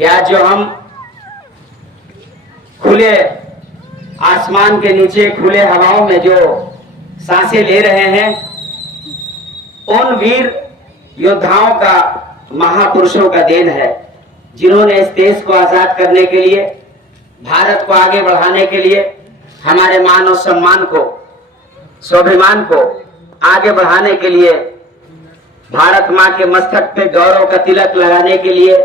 कि आज जो हम खुले आसमान के नीचे खुले हवाओं में जो सांसें ले रहे हैं, उन वीर योद्धाओं का, महापुरुषों का देन है, जिन्होंने इस देश को आजाद करने के लिए, भारत को आगे बढ़ाने के लिए, हमारे मान और सम्मान को, स्वाभिमान को आगे बढ़ाने के लिए, भारत मां के मस्तक पे गौरव का तिलक लगाने के लिए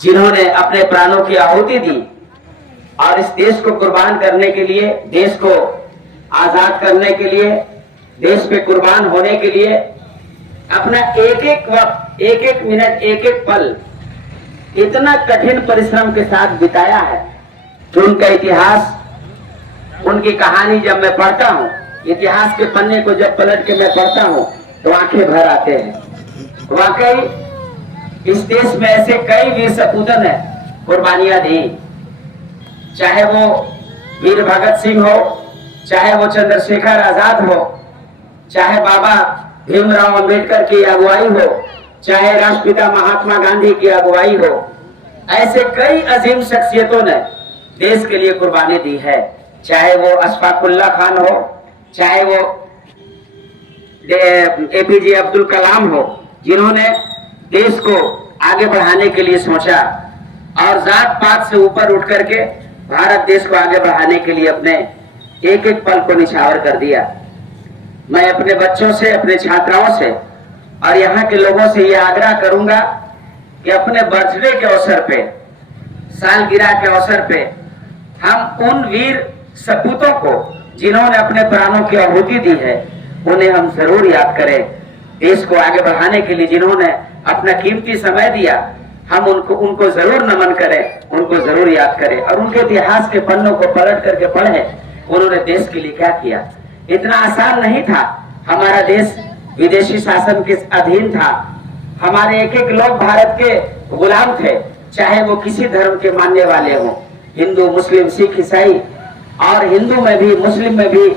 जिन्होंने अपने प्राणों की आहुति दी और इस देश को कुर्बान करने के लिए, देश को आजाद करने के लिए, देश पे कुर्बान होने के लिए अपना एक एक वक्त, एक एक मिनट, एक एक पल इतना कठिन परिश्रम के साथ बिताया है कि उनका इतिहास, उनकी कहानी जब मैं पढ़ता हूँ, इतिहास के पन्ने को जब पलट के मैं पढ़ता हूँ तो आंखें भर आते हैं। वाकई इस देश में ऐसे कई वीर सपूतन है कुर्बानियां दी, चाहे वो वीर भगत सिंह हो, चाहे वो चंद्रशेखर आजाद हो, चाहे बाबा भीमराव अंबेडकर की अगुवाई हो, चाहे राष्ट्रपिता महात्मा गांधी की अगुवाई हो, ऐसे कई अजीम शख्सियतों ने देश के लिए कुर्बानी दी है। चाहे वो अशफाकुल्ला खान हो, चाहे वो एपीजे अब्दुल कलाम हो, जिन्होंने देश को आगे बढ़ाने के लिए सोचा और जात पात से ऊपर उठ करके भारत देश को आगे बढ़ाने के लिए अपने एक एक पल को निछावर कर दिया। मैं अपने बच्चों से, अपने छात्राओं से और यहाँ के लोगों से ये आग्रह करूंगा कि अपने बर्थडे के अवसर पे, सालगिरह के अवसर पे हम उन वीर सपूतों को जिन्होंने अपने प्राणों की आहुति दी है, उन्हें हम जरूर याद करें। देश को आगे बढ़ाने के लिए जिन्होंने अपना कीमती समय दिया, हम उनको जरूर नमन करें, उनको जरूर याद करें और उनके इतिहास के पन्नों को पलट करके पढ़ें। उन्होंने देश के लिए क्या किया। इतना आसान नहीं था। हमारा देश विदेशी शासन के अधीन था। हमारे एक एक लोग भारत के गुलाम थे, चाहे वो किसी धर्म के मानने वाले हों, हिंदू, मुस्लिम, सिख, ईसाई, और हिंदू में भी, मुस्लिम में भी,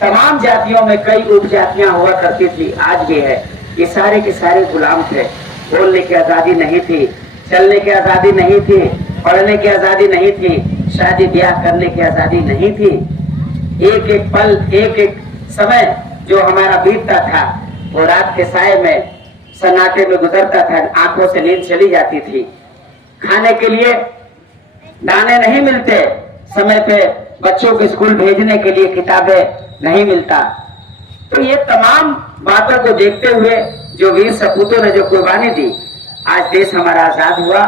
तमाम जातियों में कई उपजातियां हुआ करती थी, आज भी है। ये सारे के सारे गुलाम थे। बोलने की आजादी नहीं थी, चलने की आजादी नहीं थी, पढ़ने की आजादी नहीं थी, शादी ब्याह करने की आजादी नहीं थी। एक एक पल, एक एक समय जो हमारा बीतता था, वो रात के साए में, सन्नाटे में गुजरता था। आंखों से नींद चली जाती थी। खाने के लिए दाने नहीं मिलते, समय पे बच्चों को स्कूल भेजने के लिए किताबें नहीं मिलता। तो ये तमाम बातों को देखते हुए जो वीर सपूतों ने जो कुर्बानी दी, आज देश हमारा आजाद हुआ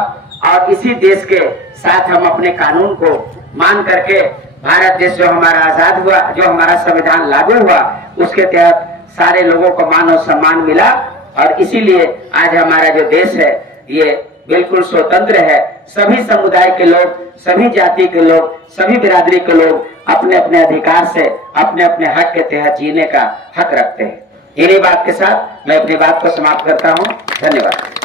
और इसी देश के साथ हम अपने कानून को मान करके, भारत देश जो हमारा आजाद हुआ, जो हमारा संविधान लागू हुआ, उसके तहत सारे लोगों को मान और सम्मान मिला और इसीलिए आज हमारा जो देश है ये बिल्कुल स्वतंत्र है। सभी समुदाय के लोग, सभी जाति के लोग, सभी बिरादरी के लोग अपने अपने अधिकार से, अपने अपने हक के तहत जीने का हक रखते हैं। इन्हीं बात के साथ मैं अपनी बात को समाप्त करता हूँ। धन्यवाद।